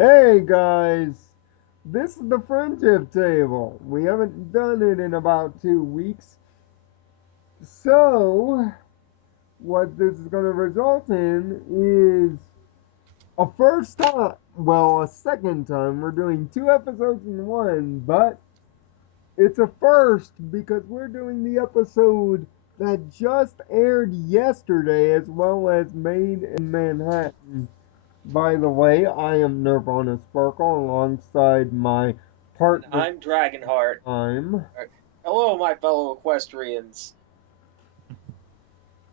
Hey guys, this is the friendship table. We haven't done it in about 2 weeks. So, what this is going to result in is a first time, well, a second time. We're doing two episodes in one, but it's a first because we're doing the episode that just aired yesterday as well as Made in Manhattan. By the way, I am Nirvana Sparkle alongside my And partner I'm Dragonheart. time. Hello, my fellow equestrians.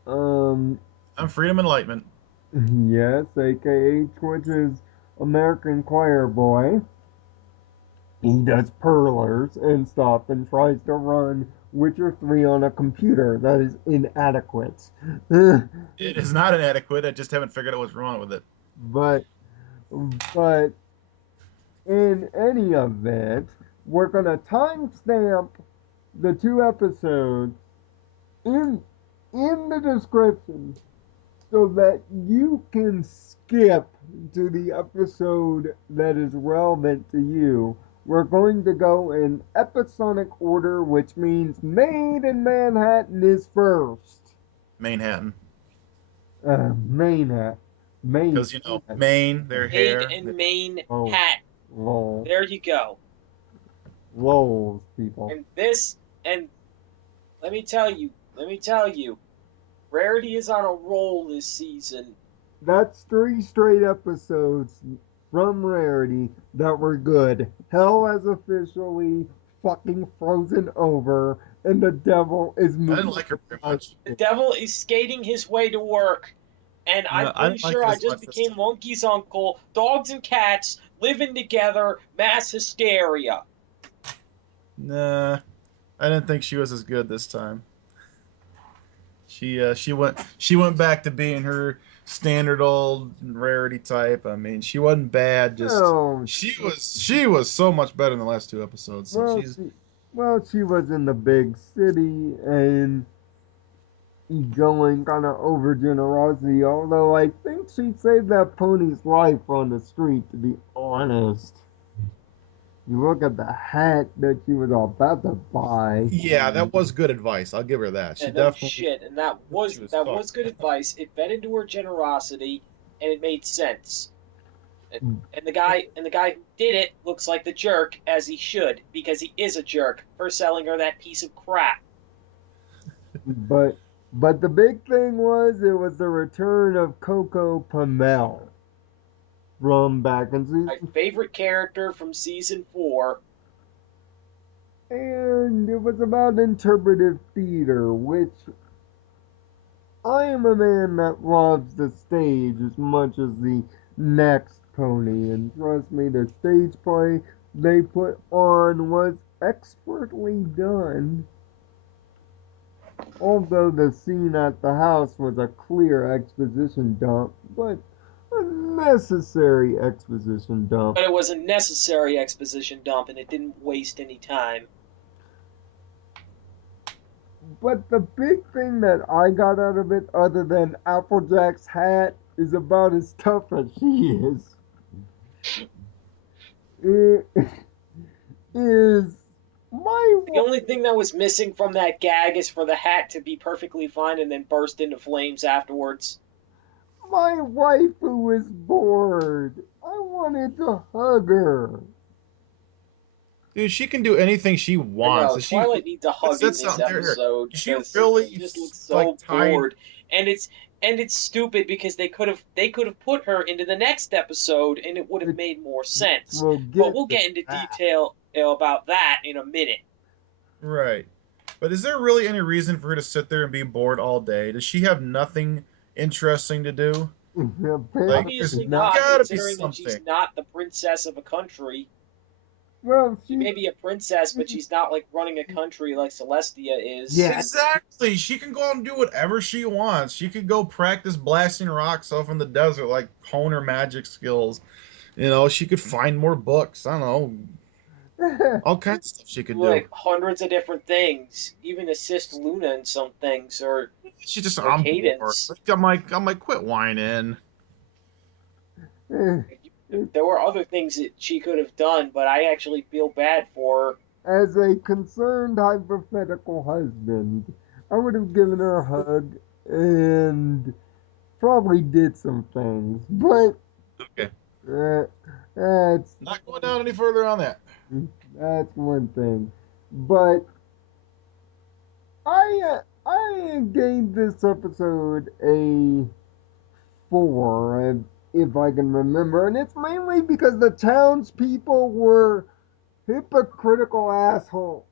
Um, I'm Freedom Enlightenment. yes, aka Twitch's American Choir Boy. He does perlers and stuff and tries to run Witcher 3 on a computer that is inadequate. It is not inadequate. I just haven't figured out what's wrong with it. but but in any event, we're gonna timestamp the two episodes in the description so that you can skip to the episode that is relevant to you. We're going to go in episodic order, which means Made in Manhattan is first. Manhattan. Manhattan. Maine. Because, Maine, their Made hair. in Maine Oh, hat. lol. There you go. Lols, people. And this, and let me tell you, Rarity is on a roll this season. That's three straight episodes from Rarity that were good. Hell has officially fucking frozen over, and the devil is I moving. didn't like her very much. The devil is skating his way to work, and I'm No, I pretty didn't like sure it I as just much this became time. Monkey's uncle. Dogs and cats living together, mass hysteria. Nah, I didn't think she was as good this time. She went back to being her standard old Rarity type. I mean, she wasn't bad. Just Oh, she was so much better in the last two episodes. So well, she's she was in the big city and going kind of over generosity. Although I think she saved that pony's life on the street. To be honest, you look at the hat that she was about to buy. yeah, that was good advice. I'll give her that. She And no definitely shit, and she was that fucked. was good advice. It fed into her generosity, and it made sense. And the guy who did it looks like the jerk, as he should, because he is a jerk for selling her that piece of crap. But the big thing was it was the return of Coco Pamel from back in My season, favorite character from season 4. and it was about interpretive theater, which I am a man that loves the stage as much as the next pony, and trust me, the stage play they put on was expertly done. Although the scene at the house was a clear exposition dump, but a necessary exposition dump. But it was a necessary exposition dump, and it didn't waste any time. But the big thing that I got out of it, other than Applejack's hat, is about as tough as she is. It is my The only thing that was missing from that gag is for the hat to be perfectly fine and then burst into flames afterwards. my wife who was bored. I wanted to hug her. Dude, she can do anything she I wants. know Is she? Twilight needs a hug in That's this something there. episode Is she because really she just looks like so tied? bored, and it's stupid because they could have put her into the next episode and it would have made more sense. We'll But get we'll to get into that. detail about that in a minute. Right. But is there really any reason for her to sit there and be bored all day? Does she have nothing interesting to do? Like, Apparently there's Obviously not. not, gotta be considering that she's something. not the princess of a country. Well, She may be a princess, but she's not like running a country like Celestia is. Yeah. Exactly. She can go out and do whatever she wants. She could go practice blasting rocks off in the desert, like hone her magic skills. She could find more books. I don't know, all kinds of stuff she could do. Like hundreds of different things, even assist Luna in some things, She just, or I'm bored. Cadence. Like, I'm like, quit whining. There were other things that she could have done, but I actually feel bad for As a concerned hypothetical husband, I would have given her a hug and probably did some things, but Okay. uh, that's Not going down any further on that. that's one thing. But I gave this episode a 4, if I can remember, and it's mainly because the townspeople were hypocritical assholes.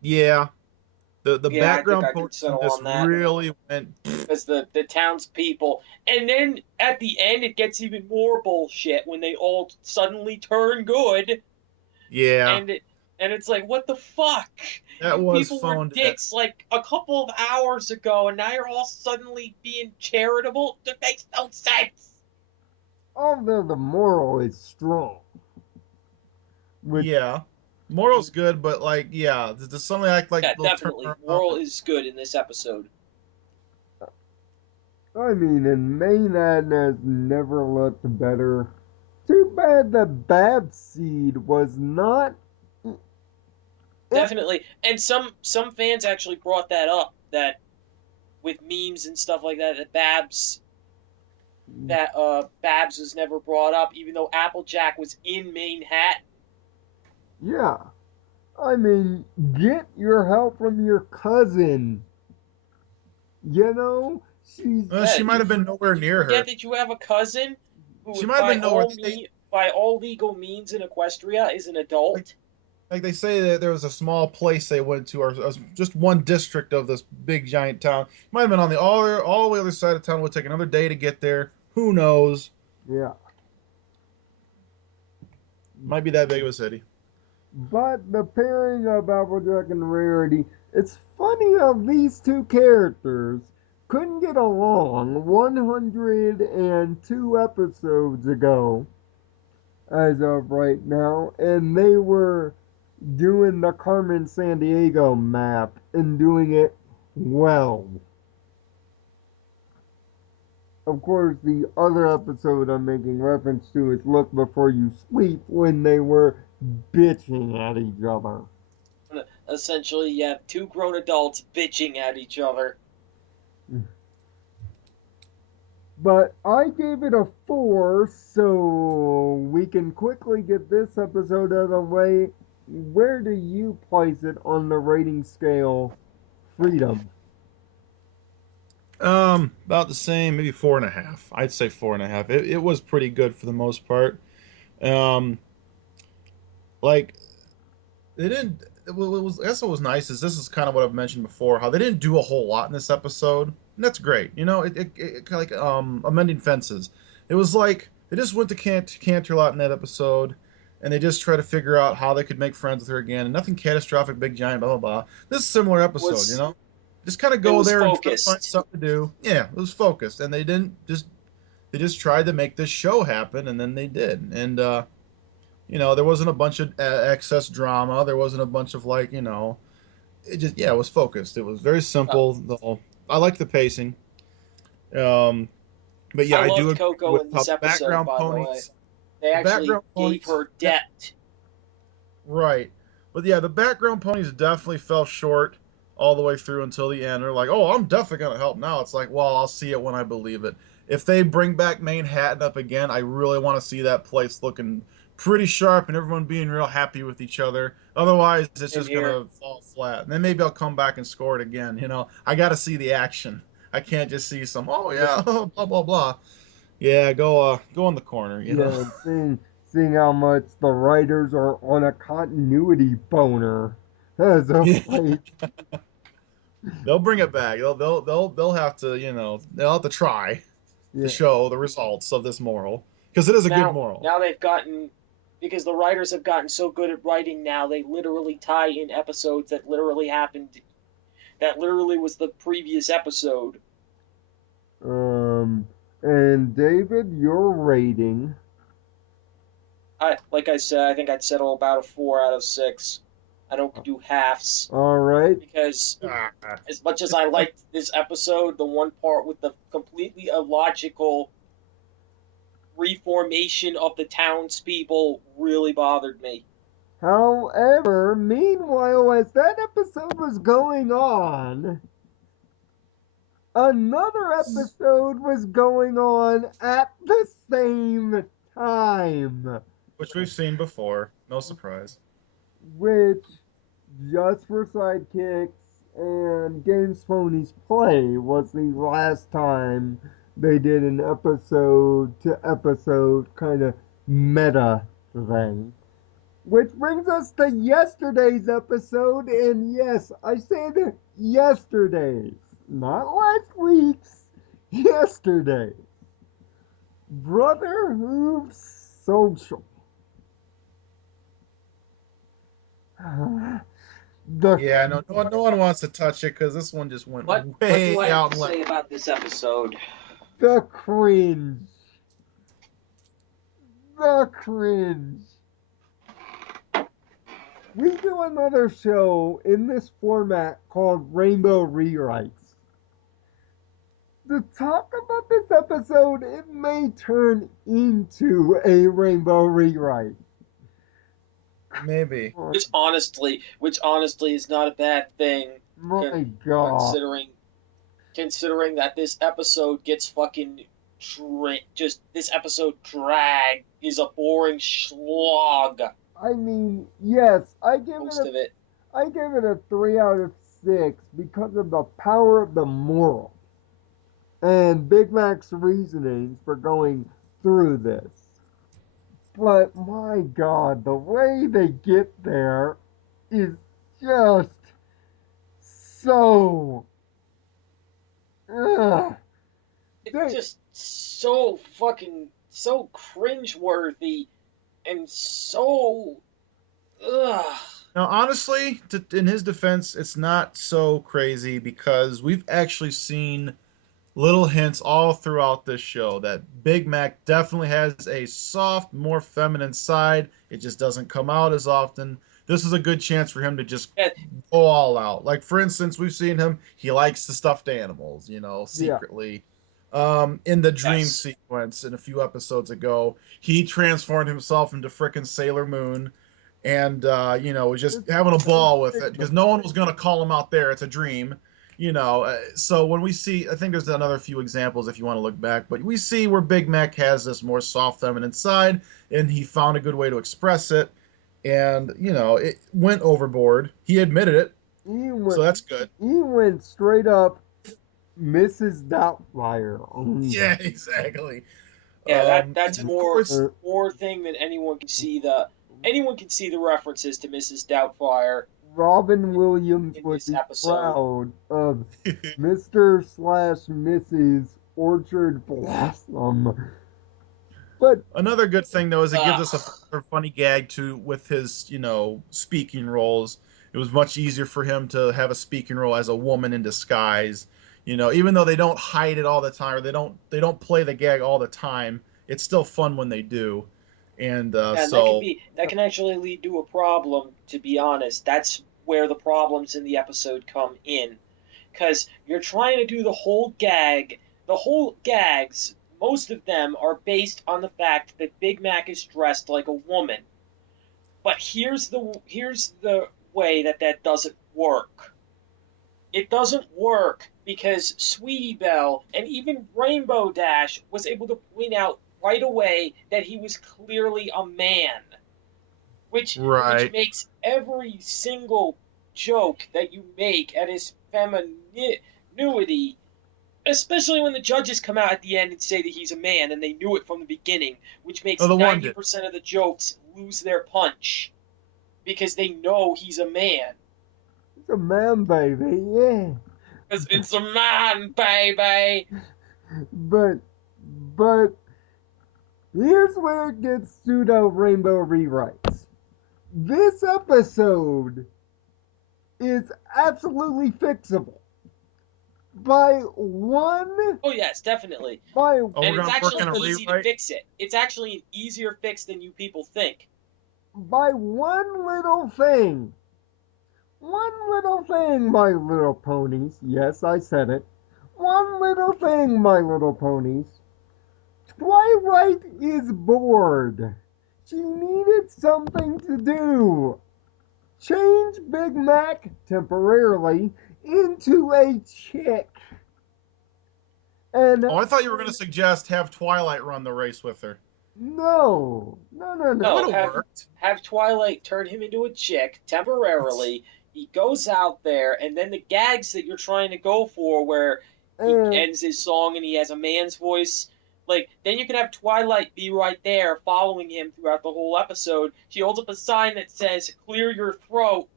Yeah. The yeah, I think background I could ponies in settle this on that. really went. Because the townspeople, and then at the end it gets even more bullshit when they all suddenly turn good, Yeah, and it's like, what the fuck? that You was people were phoned in. dicks like a couple of hours ago, and now you're all suddenly being charitable. That makes no sense. Although the moral is strong, which Yeah, moral's good, but like, yeah, does something act like Yeah, they'll turn definitely. around? Moral is good in this episode. I mean, and Manehattan has never looked better. Too bad the Bab seed was not. It, Definitely. And some fans actually brought that up, that with memes and stuff like that, Babs was never brought up, even though Applejack was in Manehattan. yeah. I mean, get your help from your cousin. You know, she's Yeah, She might you have been nowhere you near forget her. that you have a cousin She who, might have been nowhere. They by all legal means in Equestria, is an like, adult. like they say that there was a small place they went to, or just one district of this big giant town. Might have been on the all the way other side of town. Would take another day to get there. Who knows? yeah. Might be that big of a city. But the pairing of Applejack and Rarity, it's funny how these two characters couldn't get along 102 episodes ago, as of right now, and they were doing the Carmen San Diego map and doing it well. Of course, the other episode I'm making reference to is Look Before You Sleep, when they were bitching at each other. Essentially, you have two grown adults bitching at each other. But I gave it a 4, so we can quickly get this episode out of the way. Where do you place it on the rating scale, Freedom? About the same, maybe 4.5. I'd say 4.5. It was pretty good for the most part. Um, like they didn't. I guess what was nice is this is kind of what I've mentioned before. How they didn't do a whole lot in this episode, and that's great. You know, it kind of like amending fences. It was like they just went to Canterlot in that episode, and they just try to figure out how they could make friends with her again. And nothing catastrophic, big giant, blah blah blah. This is a similar episode, you Was know. Just kind of It go was there and try to find focused. something to do. Yeah, it was focused, and they just tried to make this show happen, and then they did. And you know, there wasn't a bunch of excess drama. There wasn't a bunch of like, you know, it just yeah, it was focused. It was very Uh, simple. I like the pacing. Um, but I yeah, I do loved agree Coco with in how this episode, by the way. They the actually background gave ponies, her depth. right. But yeah, the background ponies definitely fell short all the way through until the end. They're like, oh, I'm definitely gonna help now. It's like, well, I'll see it when I believe it. If they bring back Manehattan up again, I really want to see that place looking pretty sharp and everyone being real happy with each other. Otherwise, it's In just here. gonna fall flat. And then maybe I'll come back and score it again. You know, I got to see the action. I can't just see some, oh yeah, blah blah blah. Yeah, go in the corner. You know. Yeah, seeing how much the writers are on a continuity boner as of Yeah. late. They'll bring it back. They'll have to, you know, they'll have to try to Yeah. show the results of this moral because it is a good Now, moral. now they've gotten, because the writers have gotten so good at writing now, they literally tie in episodes that literally happened, that literally was the previous episode. And David, your rating. Like I said, I think I'd settle about a 4 out of 6. I don't do halves, All right. because Ah, as much as I liked this episode, the one part with the completely illogical reformation of the townspeople really bothered me. However, meanwhile, as that episode was going on, another episode was going on at the same time, Which we've seen before. No surprise. which, just for sidekicks and Games Ponies Play, was the last time they did an episode to episode kind of meta thing. Which brings us to yesterday's episode, and yes, I said yesterday's, not last week's, yesterday. Brotherhooves Social. The Yeah, no one wants to touch it because this one just went What way do I have out to and left. say about this episode? the cringe. The cringe. We do another show in this format called Rainbow Rewrites. To talk about this episode, it may turn into a Rainbow Rewrite. Maybe. Which honestly is not a bad thing, My God. considering that this episode gets fucking just this episode drag is a boring slog. I mean, yes, Most of it. I give it a 3 out of 6 because of the power of the moral and Big Mac's reasonings for going through this. But my God, the way they get there is just so. Ugh. It's just so cringeworthy and so ugh. Now, honestly, in his defense, it's not so crazy because we've actually seen little hints all throughout this show that Big Mac definitely has a soft, more feminine side. It just doesn't come out as often. This is a good chance for him to just Yeah, go all out. Like, for instance, we've seen him, he likes the stuffed animals, Yeah. secretly. In the dream yes. sequence in a few episodes ago, he transformed himself into frickin' Sailor Moon and, was just It's having a ball with it ridiculous. because no one was going to call him out there. It's a dream. So when we see, I think there's another few examples if you want to look back, but we see where Big Mac has this more soft feminine side, and he found a good way to express it, and it went overboard. He admitted it, He so went, that's good. he went straight up Mrs. Doubtfire on Yeah, exactly. Yeah, And that's of course, more thing than anyone can see the references to Mrs. Doubtfire Robin Williams in would this be episode. proud of Mr. slash Mrs. Orchard Blossom. But another good thing though is it gives Ugh. us a funny gag too with his, speaking roles. It was much easier for him to have a speaking role as a woman in disguise. Even though they don't hide it all the time or they don't play the gag all the time, it's still fun when they do. And And that can actually lead to a problem, to be honest. That's where the problems in the episode come in. Because you're trying to do the whole gags, most of them are based on the fact that Big Mac is dressed like a woman. But here's the way that doesn't work. It doesn't work because Sweetie Belle and even Rainbow Dash was able to point out right away that he was clearly a man, which right. makes every single joke that you make at his femininity, especially when the judges come out at the end and say that he's a man and they knew it from the beginning, which Oh, makes the one did. 90% of the jokes lose their punch because they know he's a man. it's a man, baby, yeah. Because it's a man, baby. But, but here's where it gets pseudo rainbow rewrites. This episode is absolutely fixable by one Oh yes, definitely. by Oh, And we're it's gonna work actually on a easy to rewrite. fix it. It's actually an easier fix than you people think. by one little thing. One little thing, my little ponies. Yes, I said it. One little thing, my little ponies. Twilight is bored. She needed something to do. Change Big Mac temporarily into a chick. And Oh, I thought you were going to suggest have Twilight run the race with her. no, no, no, That would No, no. have worked. have Twilight turn him into a chick temporarily. He goes out there, and then the gags that you're trying to go for, where he And ends his song and he has a man's voice, like then you can have Twilight be right there following him throughout the whole episode. She holds up a sign that says "Clear your throat,"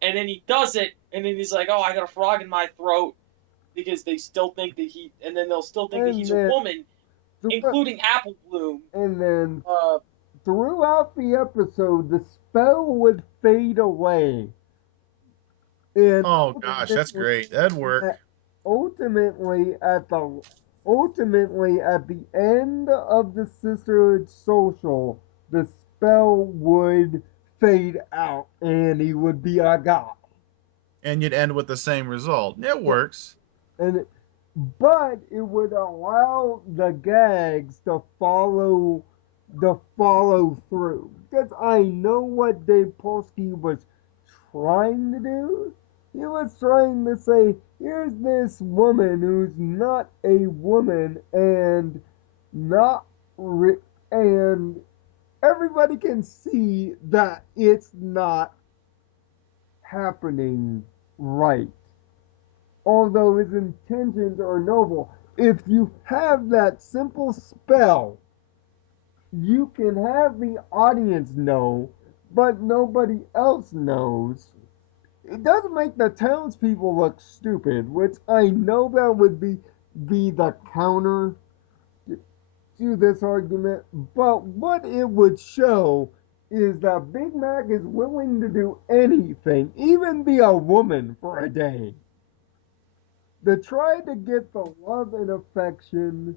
and then he does it, and then he's like, "Oh, I got a frog in my throat," because they still think that and then they'll still think that and he's a then woman, including Apple Bloom. and then Uh, throughout the episode, the spell would fade away. And Oh gosh, that's great. That'd work. ultimately at the ultimately at the end of the Sisterhood Social, the spell would fade out and he would be a god. And you'd end with the same result. It Yeah. works. And but it would allow the gags to follow through. Because I know what Dave Polsky was trying to do. He was trying to say, here's this woman who's not a woman and not and everybody can see that it's not happening right. Although his intentions are noble, if you have that simple spell, you can have the audience know, but nobody else knows. It doesn't make the townspeople look stupid, which I know that would be the counter to this argument. But what it would show is that Big Mac is willing to do anything, even be a woman for a day, to try to get the love and affection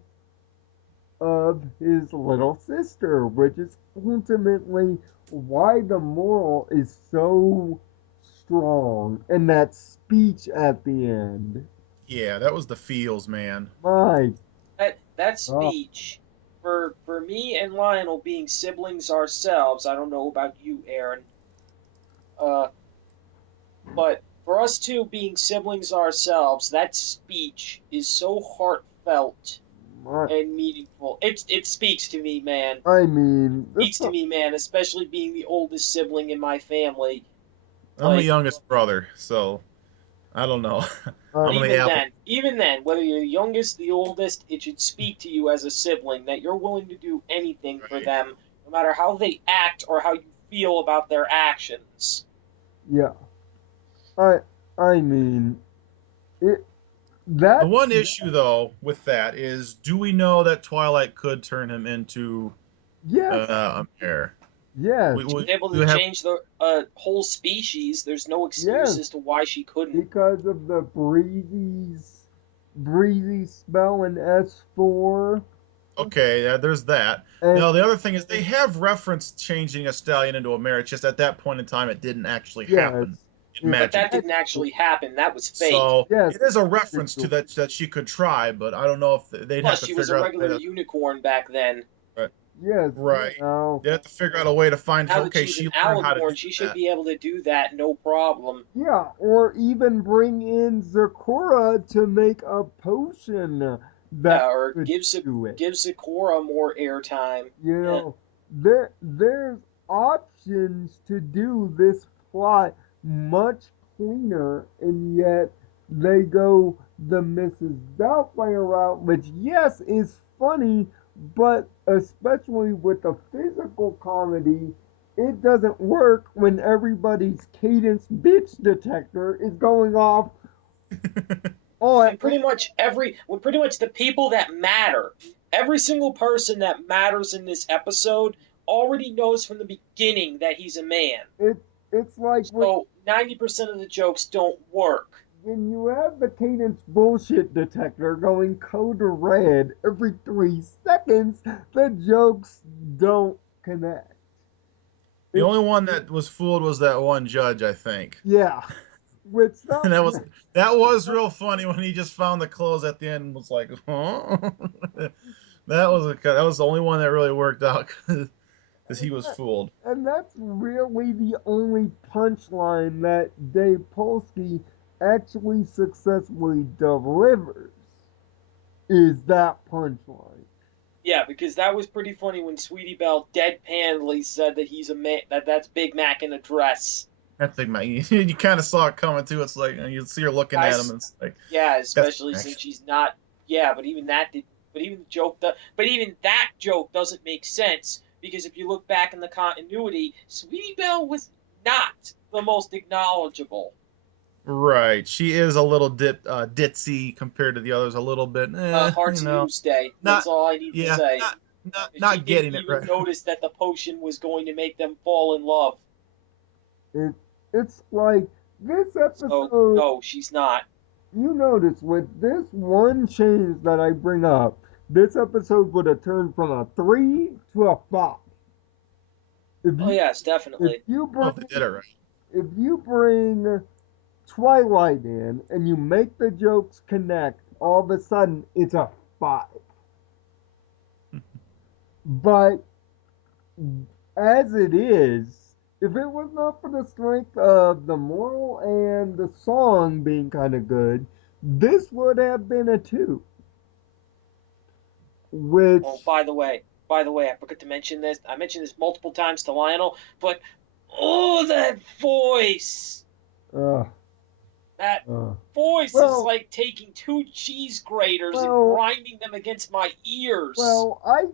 of his little sister, which is ultimately why the moral is so strong and that speech at the end. Yeah, that was the feels, man. My that God. speech for me and Lionel being siblings ourselves. I don't know about you, Aaron, uh, but for us two being siblings ourselves, that speech is so heartfelt My, and meaningful. It speaks to me, man. I mean, Speaks to me, man. Especially being the oldest sibling in my family. I'm the Like youngest brother, so I don't know. uh, I'm on the apple. even then, whether you're the youngest, the oldest, it should speak to you as a sibling that you're willing to do anything for Right. them, no matter how they act or how you feel about their actions. yeah. I I mean, it The that one issue, though, with that is, do we know that Twilight could turn him into yes, a mare? yes, We, She's we, able to we have, change the whole species. There's no excuse yes, as to why she couldn't. because of the breezy spell in S4 okay, there's that. and Now, the other thing is they have referenced changing a stallion into a mare. It's just at that point in time, it didn't actually yes, happen in it's But that Magic. didn't actually happen. That was fake. So yes, it is a reference to it's that she could try, but I don't know if they'd have Plus, to she was a figure out a way regular to. unicorn back then. Right. yes, Right. now, They have to figure out a way to find. Now that Okay, she's an she learned how to do alicorn, she should that. be able to do that no problem. yeah, or even bring in Zakura to make a potion that Yeah, or could do it. give Zikora more airtime. You Yeah. know, there's options to do this plot much cleaner, and yet they go the Mrs. Doubtfire route, which yes is funny, but especially with the physical comedy, it doesn't work when everybody's cadence bitch detector is going off all And at pretty much the people that matter, every single person that matters in this episode already knows from the beginning that he's a man. it. It's like So 90% of the jokes don't work. when you have the cadence bullshit detector going code red every 3 seconds, the jokes don't connect. The It, only one that was fooled was that one judge, I think. yeah, which And some, that was real funny when he just found the clothes at the end and was like, huh? That was the only one that really worked out because he And, was fooled. and that's really the only punchline that Dave Polsky actually successfully delivers is that punchline. Yeah, because that was pretty funny when Sweetie Belle deadpanly said that he's a man, that's Big Mac in a dress. That thing, man, you kind of saw it coming too. It's like you see her looking at him, Guys, and it's like yeah, that's especially since actually she's not. Yeah, but even that did. But even the joke, but even that joke doesn't make sense because if you look back in the continuity, Sweetie Belle was not the most acknowledgeable. right. She is a little ditzy compared to the others, a little bit. Hearts and Hooves Day. Not That's all I need to yeah, say. She not didn't getting it even right. notice that the potion was going to make them fall in love. It, it's like this So episode, no, she's not. you notice with this one change that I bring up, this episode would have turned from a 3 to a 5. If Oh you yes, if definitely. you Oh, bring if they did it right. if you bring Twilight in and you make the jokes connect, all of a sudden it's a 5. But as it is, if it was not for the strength of the moral and the song being kind of good, this would have been a 2. Oh, Which, by the way, I forgot to mention this. I mentioned this multiple times to Lionel, but oh, that voice! uh, That uh, voice is well, like taking two cheese graters and well, grinding them against my ears. well, I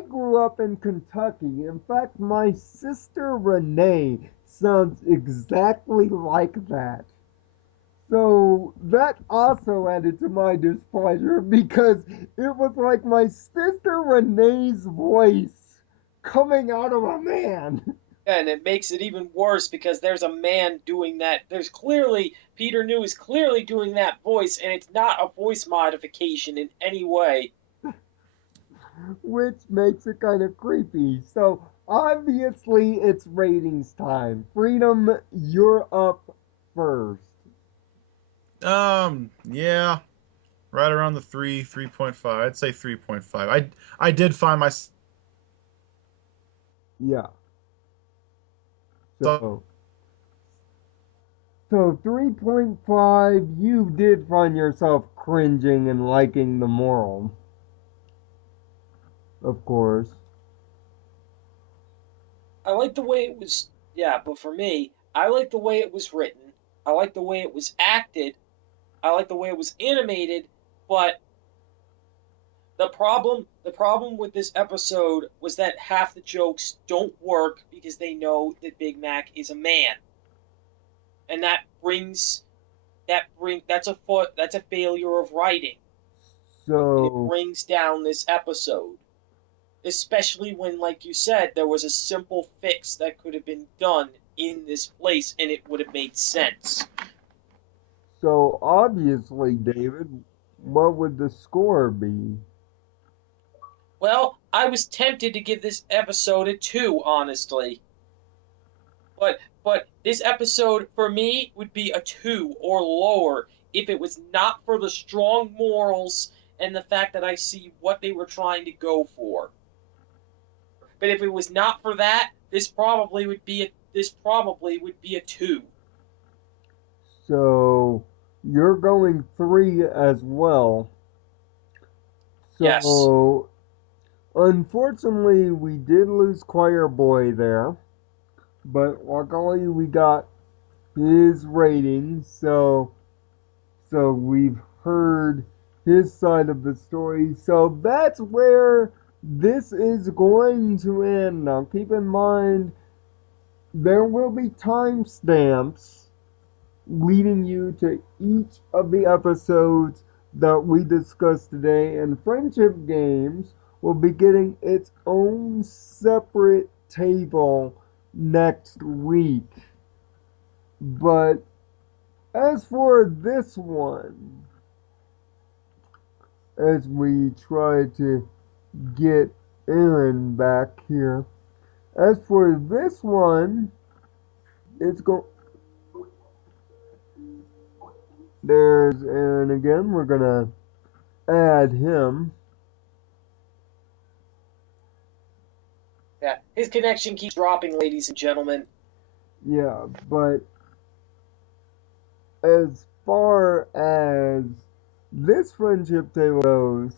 grew up in Kentucky. In fact, my sister Renee sounds exactly like that. So that also added to my displeasure because it was like my sister Renee's voice coming out of a man. And it makes it even worse because there's a man doing that. There's clearly, Peter New is clearly doing that voice, and it's not a voice modification in any way. Which makes it kind of creepy. So obviously it's ratings time. Freedom, you're up first. Yeah, right around the 3.5. I'd say 3.5. I did find myself Yeah. So so 3.5, you did find yourself cringing and liking the moral, of course. I like the way it was, yeah, but for me, I like the way it was written. I like the way it was acted. I like the way it was animated, but the problem with this episode was that half the jokes don't work because they know that Big Mac is a man. And that's a failure of writing. And it So brings down this episode. Especially when, like you said, there was a simple fix that could have been done in this place and it would have made sense. so obviously, David, what would the score be? Well, I was tempted to give this episode a 2, honestly. But this episode for me would be a 2 or lower if it was not for the strong morals and the fact that I see what they were trying to go for. But if it was not for that, this probably would be a 2. So you're going 3 as well. Yes. So unfortunately, we did lose Choir Boy there, but luckily we got his rating. So we've heard his side of the story. So that's where this is going to end. Now keep in mind there will be timestamps leading you to each of the episodes that we discussed today, and Friendship Games will be getting its own separate table next week. But as for this one, as we try to get Aaron back here, as for this one, it's going. There's Aaron again. We're gonna add him. Yeah, his connection keeps dropping, ladies and gentlemen. Yeah, but as far as this friendship table goes,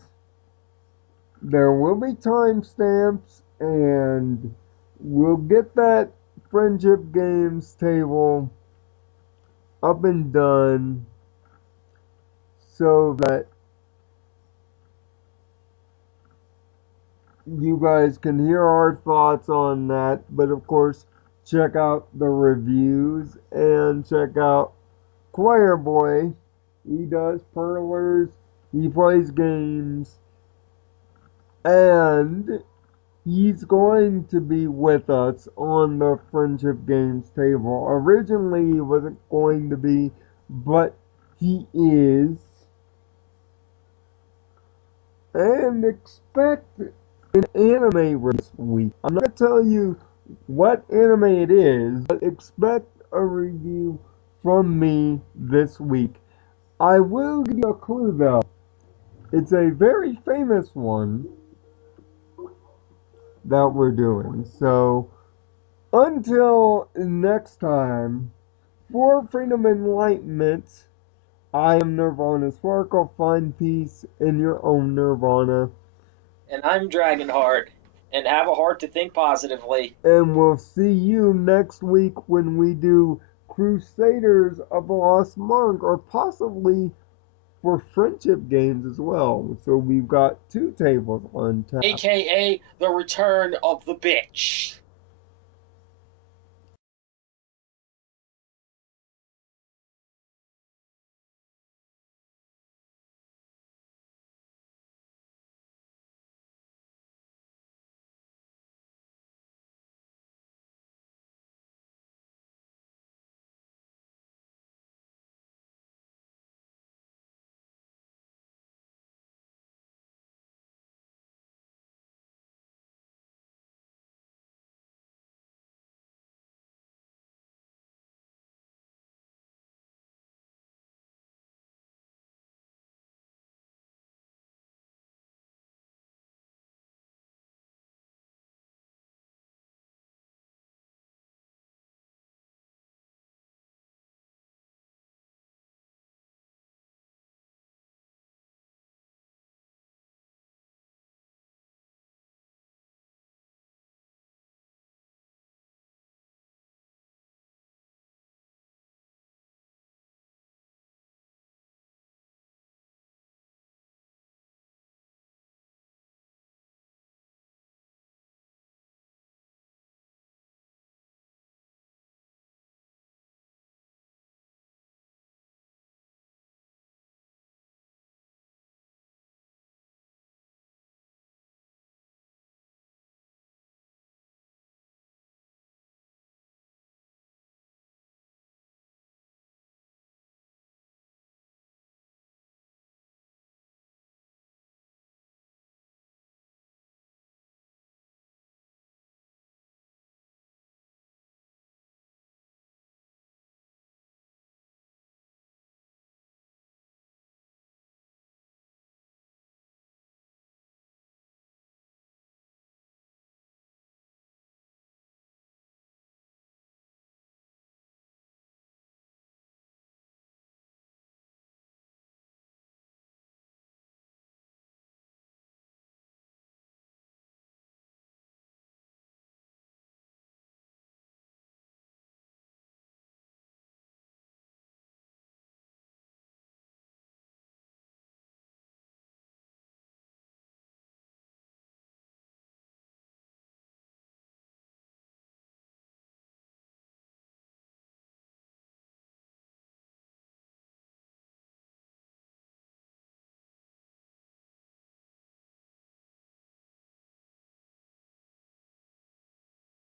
there will be timestamps and we'll get that friendship games table up and done so that you guys can hear our thoughts on that. But of course, check out the reviews and check out Choir Boy. He does perlers, he plays games, and he's going to be with us on the Friendship Games table. Originally, he wasn't going to be, but he is. And expect an anime this week. I'm not going to tell you what anime it is, but expect a review from me this week. I will give you a clue though. It's a very famous one that we're doing. So until next time, for freedom and enlightenment, I am Nirvana Sparkle. Find peace in your own Nirvana. And I'm Dragonheart, and have a heart to think positively. And we'll see you next week when we do Crusaders of the Lost Monk, or possibly for friendship games as well. So we've got two tables on tap. AKA the return of the bitch.